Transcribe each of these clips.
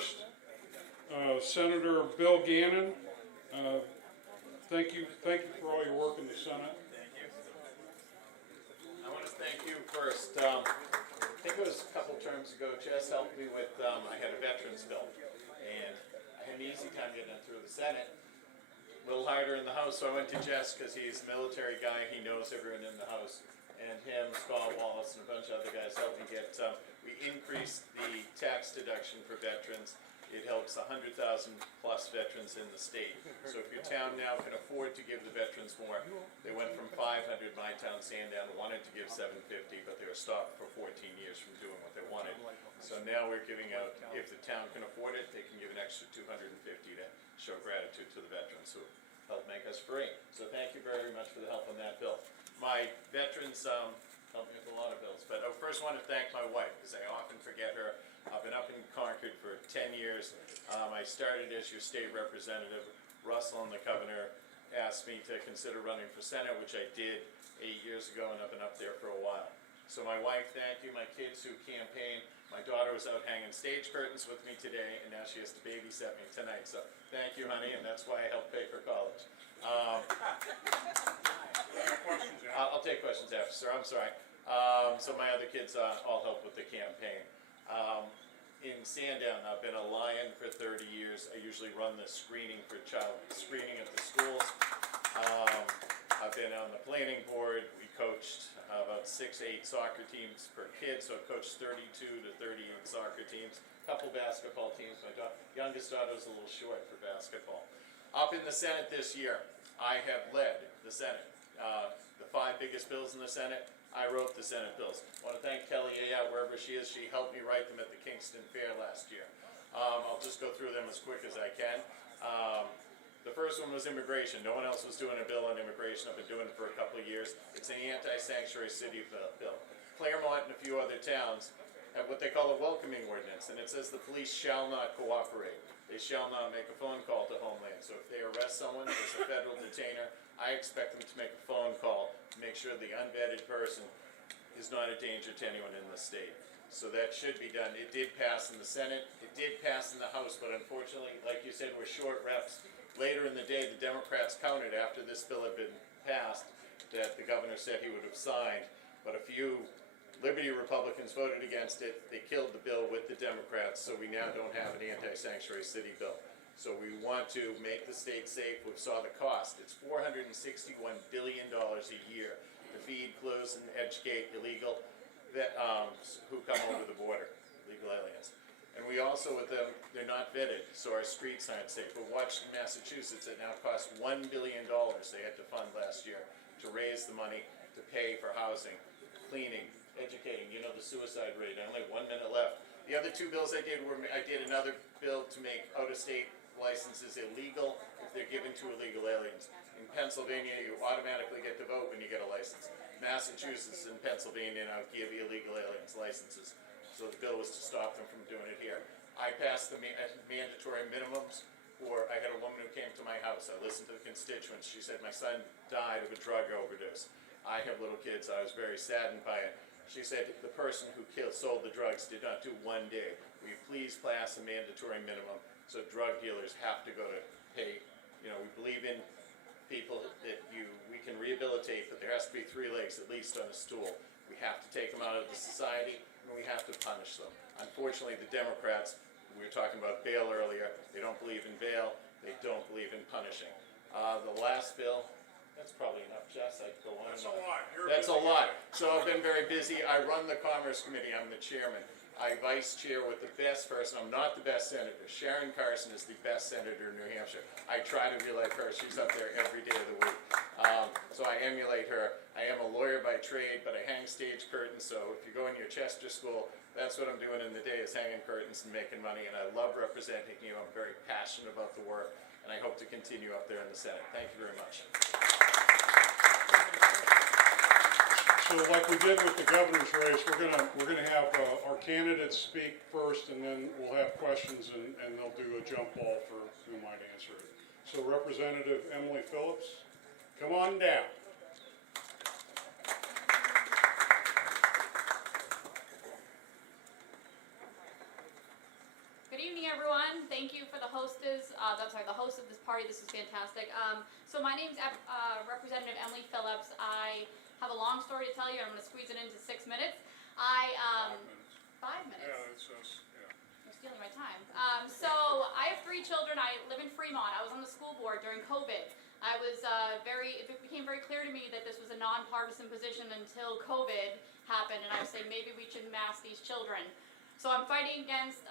first, Senator Bill Gannon. Thank you for all your work in the Senate. Thank you. I want to thank you first. I think it was a couple terms ago, Jess helped me with, I had a veterans bill, and I had an easy time getting it through the Senate. A little harder in the House, so I went to Jess because he's a military guy, he knows everyone in the House, and him, Scott Wallace, and a bunch of other guys helped me get, we increased the tax deduction for veterans. It helps 100,000 plus veterans in the state. So if your town now can afford to give the veterans more, they went from 500, my town, Sandown, wanted to give 750, but they were stopped for 14 years from doing what they wanted. So now we're giving out, if the town can afford it, they can give an extra 250 to show gratitude to the veterans who helped make us free. So thank you very much for the help on that bill. My veterans helped me with a lot of bills, but I first want to thank my wife, because I often forget her. I've been up in Concord for 10 years. I started as your state representative. Russell and the governor asked me to consider running for Senate, which I did 8 years ago, and I've been up there for a while. So my wife, thank you. My kids who campaign. My daughter was out hanging stage curtains with me today, and now she has to babysit me tonight. So thank you, honey, and that's why I helped pay for college. I'll take questions after, sir. I'm sorry. So my other kids all help with the campaign. In Sandown, I've been a Lion for 30 years. I usually run the screening for child screening at the schools. I've been on the planning board. We coached about 6 to 8 soccer teams per kid, so I coached 32 to 38 soccer teams. A couple basketball teams. My youngest daughter was a little short for basketball. Up in the Senate this year, I have led the Senate. The 5 biggest bills in the Senate, I wrote the Senate bills. I want to thank Kelly Ayat, wherever she is. She helped me write them at the Kingston Fair last year. I'll just go through them as quick as I can. The first one was immigration. No one else was doing a bill on immigration. I've been doing it for a couple of years. It's an anti-sanctuary city bill. Claremont and a few other towns have what they call a welcoming ordinance, and it says the police shall not cooperate. They shall not make a phone call to Homeland. So if they arrest someone as a federal detainer, I expect them to make a phone call to make sure the unvetted person is not a danger to anyone in the state. So that should be done. It did pass in the Senate. It did pass in the House, but unfortunately, like you said, we're short reps. Later in the day, the Democrats counted after this bill had been passed that the governor said he would have signed, but a few Liberty Republicans voted against it. They killed the bill with the Democrats, so we now don't have an anti-sanctuary city bill. So we want to make the state safe. We saw the cost. It's $461 billion a year to feed, close, and educate illegal who come over the border, illegal aliens. And we also, with them, they're not vetted, so our streets aren't safe. But Washington, Massachusetts, it now costs $1 billion they had to fund last year to raise the money to pay for housing, cleaning, educating. You know the suicide rate. I only have 1 minute left. The other 2 bills I did were, I did another bill to make out-of-state licenses illegal if they're given to illegal aliens. In Pennsylvania, you automatically get to vote when you get a license. Massachusetts and Pennsylvania now give illegal aliens licenses. So the bill was to stop them from doing it here. I passed the mandatory minimums for, I had a woman who came to my house. I listened to the constituents. She said, my son died of a drug overdose. I have little kids. I was very saddened by it. She said the person who sold the drugs did not do 1 day. Will you please pass a mandatory minimum so drug dealers have to go to pay? You know, we believe in people that we can rehabilitate, but there has to be 3 legs at least on a stool. We have to take them out of the society, and we have to punish them. Unfortunately, the Democrats, we were talking about bail earlier, they don't believe in bail, they don't believe in punishing. The last bill, that's probably enough, Jess. I go on. That's a lot. That's a lot. So I've been very busy. I run the Commerce Committee. I'm the chairman. I vice chair with the best person. I'm not the best senator. Sharon Carson is the best senator in New Hampshire. I try to be like her. She's up there every day of the week. So I emulate her. I am a lawyer by trade, but I hang stage curtains. So if you go in your Chester school, that's what I'm doing in the day, is hanging curtains and making money. And I love representing you. I'm very passionate about the work, and I hope to continue up there in the Senate. Thank you very much. So like we did with the governor's race, we're gonna have our candidates speak first, and then we'll have questions, and they'll do a jump ball for who might answer it. So Representative Emily Phillips, come on down. Good Good evening, everyone. Thank you for the hostess. The host of this party. This is fantastic. So my name's Representative Emily Phillips. I have a long story to tell you. I'm going to squeeze it into 6 minutes. 5 minutes. Yeah, it's us, yeah. You're stealing my time. So I have 3 children. I live in Fremont. I was on the school board during COVID. It became very clear to me that this was a nonpartisan position until COVID happened, and I was saying maybe we should mask these children. So I'm fighting against,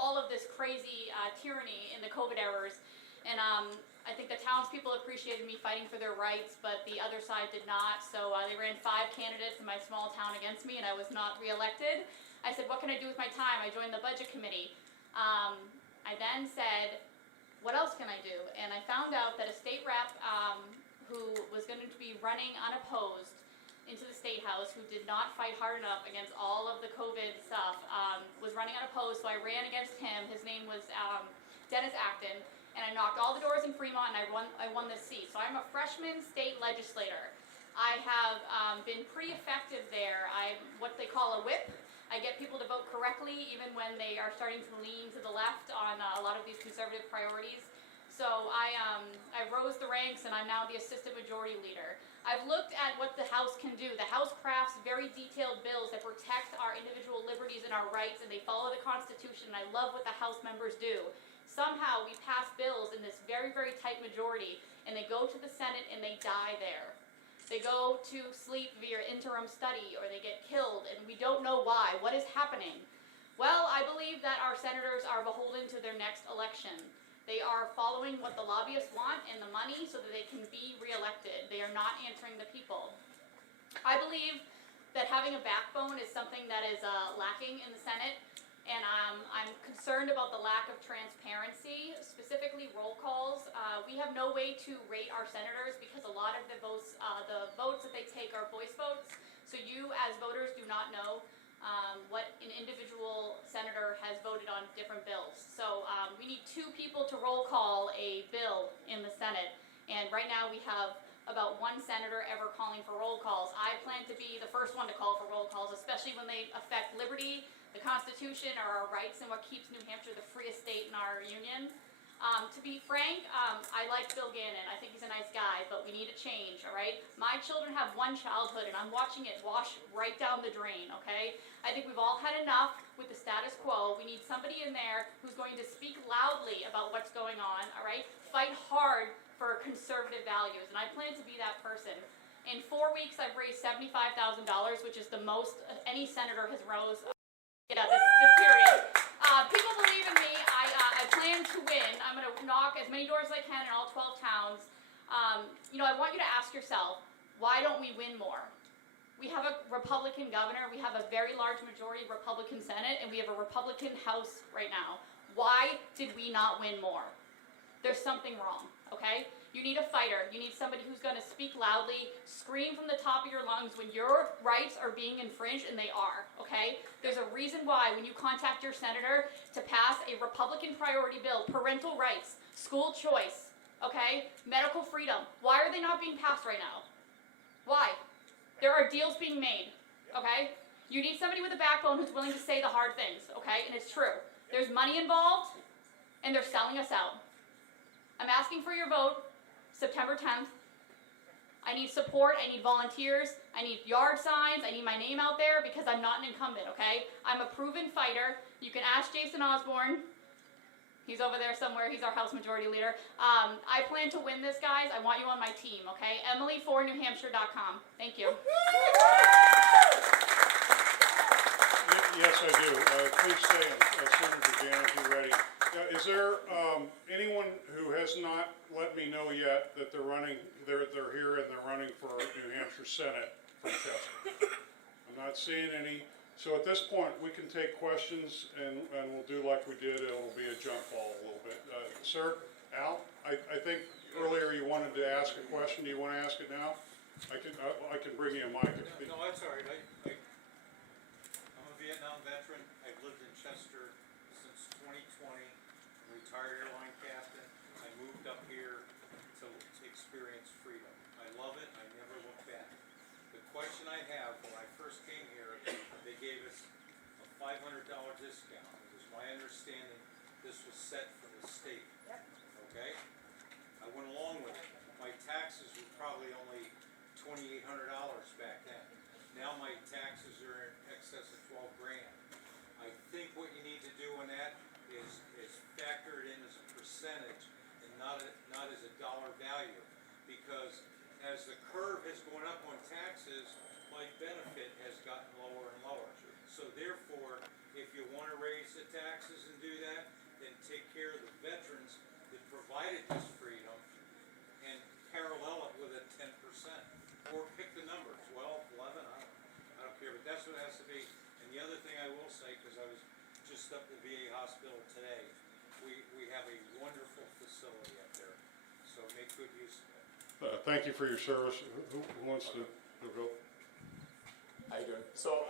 all of this crazy tyranny in the COVID errors, and I think the townspeople appreciated me fighting for their rights, but the other side did not. So they ran 5 candidates in my small town against me, and I was not reelected. I said, what can I do with my time? I joined the budget committee. I then said, what else can I do? And I found out that a state rep who was going to be running unopposed into the State House, who did not fight hard enough against all of the COVID stuff, was running unopposed, so I ran against him. His name was Dennis Acton, and I knocked all the doors in Fremont, and I won this seat. So I'm a freshman state legislator. I have been pretty effective there. I'm what they call a whip. I get people to vote correctly, even when they are starting to lean to the left on a lot of these conservative priorities. So I rose the ranks, and I'm now the assistant majority leader. I've looked at what the House can do. The House crafts very detailed bills that protect our individual liberties and our rights, and they follow the Constitution, and I love what the House members do. Somehow we pass bills in this very, very tight majority, and they go to the Senate and they die there. They go to sleep via interim study, or they get killed, and we don't know why. What is happening? Well, I believe that our senators are beholden to their next election. They are following what the lobbyists want and the money so that they can be reelected. They are not answering the people. I believe that having a backbone is something that is lacking in the Senate, and I'm concerned about the lack of transparency, specifically roll calls. We have no way to rate our senators because a lot of the votes that they take are voice votes, so you as voters do not know what an individual senator has voted on different bills. So we need 2 people to roll call a bill in the Senate, and right now we have about 1 senator ever calling for roll calls. I plan to be the first one to call for roll calls, especially when they affect liberty, the Constitution, or our rights, and what keeps New Hampshire the freest state in our union. To be frank, I like Bill Gannon. I think he's a nice guy, but we need a change, all right? My children have one childhood, and I'm watching it wash right down the drain, okay? I think we've all had enough with the status quo. We need somebody in there who's going to speak loudly about what's going on, all right? Fight hard for conservative values, and I plan to be that person. In 4 weeks, I've raised $75,000, which is the most any senator has raised. This period. People believe in me. I plan to win. I'm going to knock as many doors as I can in all 12 towns. I want you to ask yourself, why don't we win more? We have a Republican governor. We have a very large majority Republican Senate, and we have a Republican House right now. Why did we not win more? There's something wrong, okay? You need a fighter. You need somebody who's going to speak loudly, scream from the top of your lungs when your rights are being infringed, and they are, okay? There's a reason why when you contact your senator to pass a Republican priority bill, parental rights, school choice, okay, medical freedom, why are they not being passed right now? Why? There are deals being made, okay? You need somebody with a backbone who's willing to say the hard things, okay? And it's true. There's money involved, and they're selling us out. I'm asking for your vote September 10th. I need support, I need volunteers, I need yard signs, I need my name out there because I'm not an incumbent, okay? I'm a proven fighter. You can ask Jason Osborne. He's over there somewhere, he's our House Majority Leader. I plan to win this, guys. I want you on my team, okay? Emily4newhampshire.com. Thank you. Yes, I do. Please stay, Senator Gannon, if you're ready. Is there anyone who has not let me know yet that they're running? They're here and they're running for New Hampshire Senate from Chester. I'm not seeing any. So at this point, we can take questions and we'll do like we did. It'll be a jump ball a little bit. Sir, Al, I think earlier you wanted to ask a question. Do you want to ask it now? I can bring you a mic. No, that's all right. I'm a Vietnam veteran. I've lived in Chester since 2020. I'm a retired airline captain. I moved up here to experience freedom. I love it. I never look back. The question I have, when I first came here, they gave us a $500 discount. It was my understanding set from the state, okay? I went along with it. My taxes were probably only $2,800 back then. Now my taxes are in excess of 12 grand. I think what you need to do on that is factor it in as a percentage and not as a dollar value. Because as the curve has gone up on taxes, my benefit has gotten lower and lower. So therefore, if you want to raise the taxes and do that, then take care of the veterans that provided this freedom and parallel it with a 10%. Or pick the number, 12, 11, I don't care, but that's what it has to be. And the other thing I will say, because I was just up at the VA hospital today, we have a wonderful facility up there, so make good use of it. Thank you for your service. Who wants to go? How you doing? So,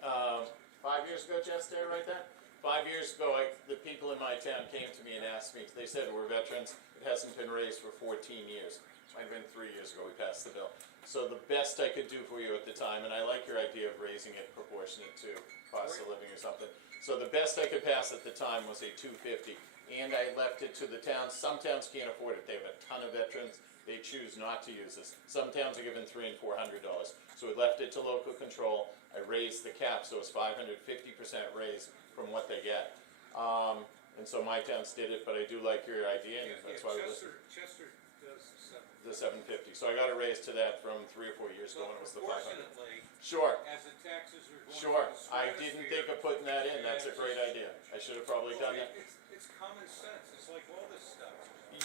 5 years ago, Jess, did I write that? 5 years ago, the people in my town came to me and asked me, they said we're veterans, it hasn't been raised for 14 years. Might have been 3 years ago we passed the bill. So the best I could do for you at the time, and I like your idea of raising it proportionate to cost of living or something. So the best I could pass at the time was a $250, and I left it to the towns. Some towns can't afford it. They have a ton of veterans. They choose not to use this. Some towns are given $300 and $400. So we left it to local control. I raised the cap, so it's 550% raise from what they get. And so my towns did it, but I do like your idea, and that's why we listened. Chester does The 750. So I got a raise to that from 3 or 4 years ago when it was the 500. Fortunately, Sure. as the taxes are going Sure. to the I didn't think of putting that in. That's a great idea. I should have probably done that. It's common sense. It's like all this stuff.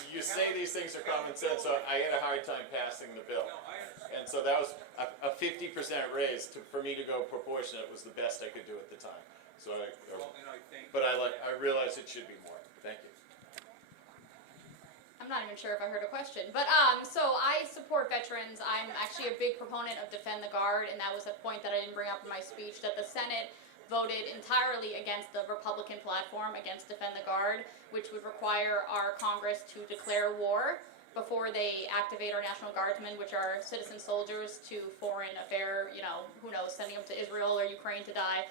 You say these things are common sense, so I had a hard time passing the bill. No, I understand. And so that was a 50% raise for me to go proportionate was the best I could do at the time. So Well, and I think. but I realize it should be more. Thank you. I'm not even sure if I heard a question, but so I support veterans. I'm actually a big proponent of Defend the Guard, and that was a point that I didn't bring up in my speech, that the Senate voted entirely against the Republican platform against Defend the Guard, which would require our Congress to declare war before they activate our National Guardsmen, which are citizen soldiers, to foreign affair, who knows, sending them to Israel or Ukraine to die.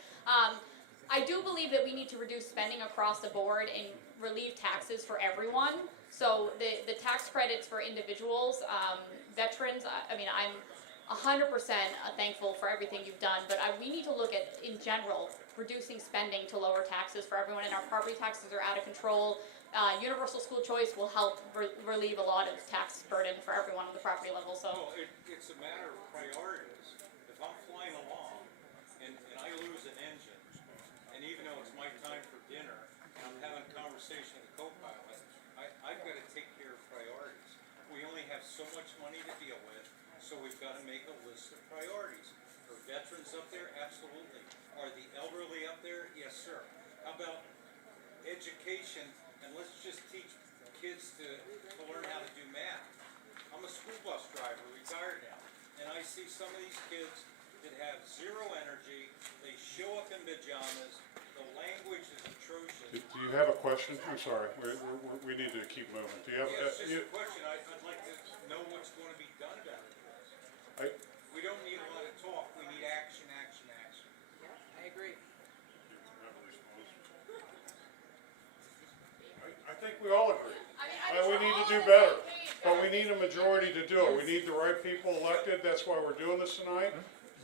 I do believe that we need to reduce spending across the board and relieve taxes for everyone. So the tax credits for individuals, veterans, I'm 100% thankful for everything you've done, but we need to look at, in general, reducing spending to lower taxes for everyone, and our property taxes are out of control. Universal school choice will help relieve a lot of tax burden for everyone on the property level, so. No, it's a matter of priorities. If I'm flying along and I lose an engine, and even though it's my time for dinner, and I'm having a conversation with the co-pilot, I've got to take care of priorities. We only have so much money to deal with, so we've got to make a list of priorities. Are veterans up there? Absolutely. Are the elderly up there? Yes, sir. How about education? And let's just teach kids to learn how to do math. I'm a school bus driver, retired now, and I see some of these kids that have zero energy. They show up in pajamas. The language is atrocious. Do you have a question? I'm sorry. We need to keep moving. Do you have? Yeah, it's just a question. I'd like to know what's going to be done about it. We don't need a lot of talk. We need action, action, action. I agree. I think we all agree. We need to do all on the better, same page, but we guys. need a majority to do it. We need the right people elected. That's why we're doing this tonight.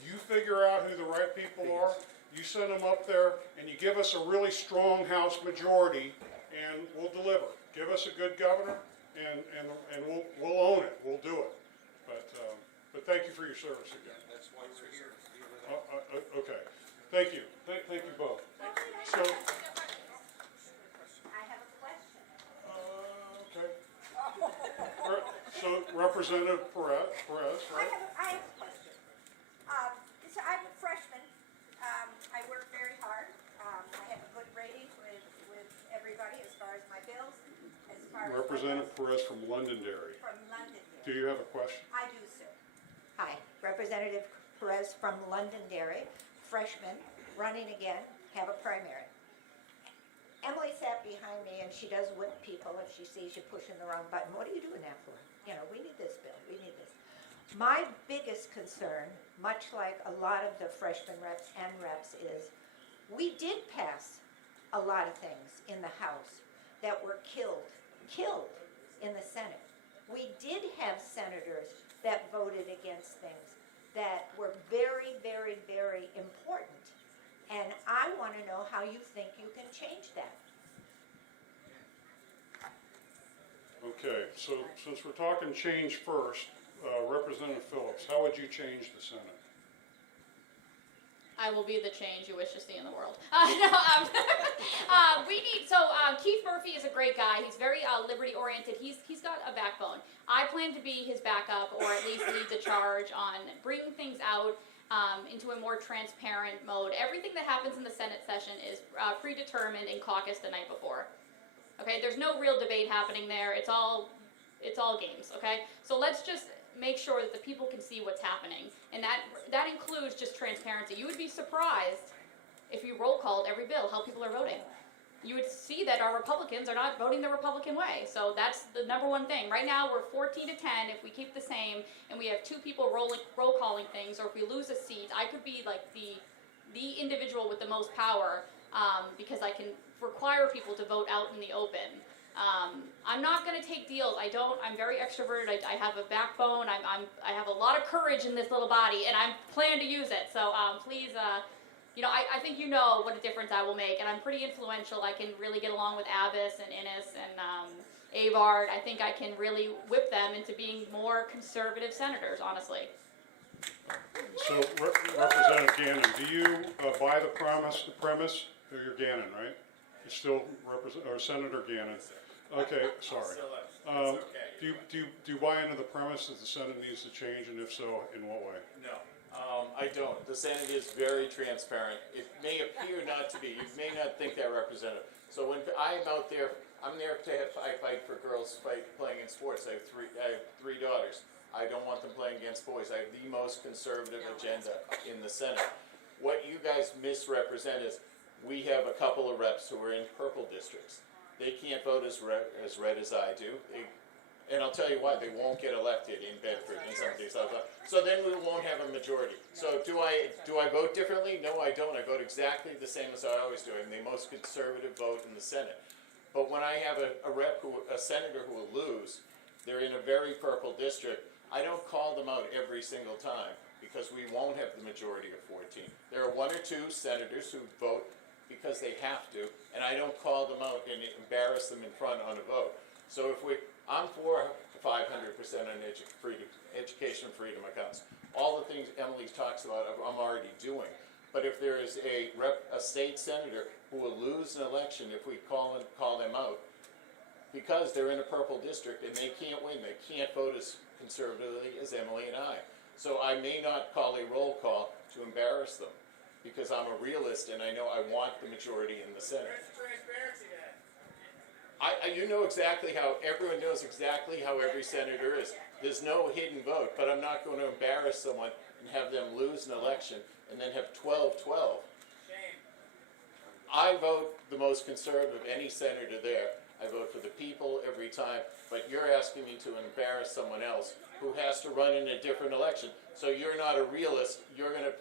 You figure out who the right people are. You send them up there, and you give us a really strong House majority, and we'll deliver. Give us a good governor, and we'll own it. We'll do it. But thank you for your service again. That's why we're here, to deal with that. Okay. Thank you. Thank you both. So. I have a question. Okay. So Representative Perez, right? I have a question. So I'm a freshman. I work very hard. I have a good rating with everybody as far as my bills, as far as. Representative Perez from Londonderry. From Londonderry. Do you have a question? I do, sir. Hi, Representative Perez from Londonderry, freshman, running again, have a primary. Emily sat behind me and she does whip people if she sees you pushing the wrong button. What are you doing that for? We need this bill, we need this. My biggest concern, much like a lot of the freshman reps and reps, is we did pass a lot of things in the House, that were killed in the Senate. We did have senators that voted against things that were very, very, very important. And I want to know how you think you can change that. Okay, so since we're talking change first, Representative Phillips, how would you change the Senate? I will be the change you wish to see in the world. Keith Murphy is a great guy. He's very liberty oriented. He's got a backbone. I plan to be his backup, or at least lead the charge on bringing things out into a more transparent mode. Everything that happens in the Senate session is predetermined in caucus the night before. Okay, there's no real debate happening there. It's all games. Okay, so let's just make sure that the people can see what's happening, and that includes just transparency. You would be surprised if you roll called every bill how people are voting. You would see that our Republicans are not voting the Republican way. So that's the number one thing. Right now we're 14 to 10. If we keep the same, and we have two people roll calling things, or if we lose a seat, I could be like the individual with the most power because I can require people to vote out in the open. I'm not going to take deals. I'm very extroverted. I have a backbone. I have a lot of courage in this little body, and I plan to use it. So please, I think you know what a difference I will make, and I'm pretty influential. I can really get along with Abbas and Innes and Avard. I think I can really whip them into being more conservative senators, honestly. So, Representative Gannon, do you buy the premise? You're Gannon, right? You're still Senator Gannon. Okay, sorry. Do you buy into the premise that the Senate needs to change, and if so, in what way? No, I don't. The Senate is very transparent. It may appear not to be. You may not think that, Representative. So when I'm out there, I'm there to fight for girls playing in sports. I have three daughters. I don't want them playing against boys. I have the most conservative agenda in the Senate. What you guys misrepresent is we have a couple of reps who are in purple districts. They can't vote as red as I do. And I'll tell you why, they won't get elected in Bedford and some of these other. So then we won't have a majority. So do I vote differently? No, I don't. I vote exactly the same as I always do. I'm the most conservative vote in the Senate. But when I have a senator who will lose, they're in a very purple district, I don't call them out every single time because we won't have the majority of 14. There are one or two senators who vote because they have to, and I don't call them out and embarrass them in front on a vote. So I'm for 500% on education freedom accounts. All the things Emily talks about, I'm already doing. But if there is a state senator who will lose an election if we call them out, because they're in a purple district and they can't win, they can't vote as conservatively as Emily and I. So I may not call a roll call to embarrass them, because I'm a realist and I know I want the majority in the Senate. You know exactly how, everyone knows exactly how every senator is. There's no hidden vote, but I'm not going to embarrass someone and have them lose an election and then have 12-12. I vote the most conservative of any senator there. I vote for the people every time, but you're asking me to embarrass someone else who has to run in a different election. So you're not a realist. You're going to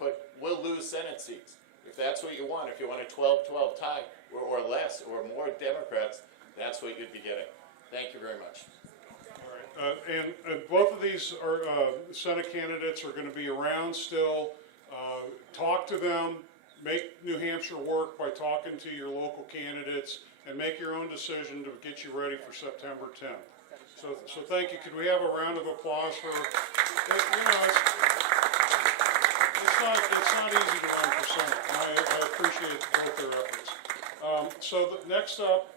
we'll lose Senate seats. If that's what you want, if you want a 12-12 tie or less or more Democrats, that's what you'd be getting. Thank you very much. All right. And both of these Senate candidates are going to be around still. Talk to them. Make New Hampshire work by talking to your local candidates, and make your own decision to get you ready for September 10th. So thank you. Could we have a round of applause for? It's not easy to run for Senate. I appreciate both their efforts. So next up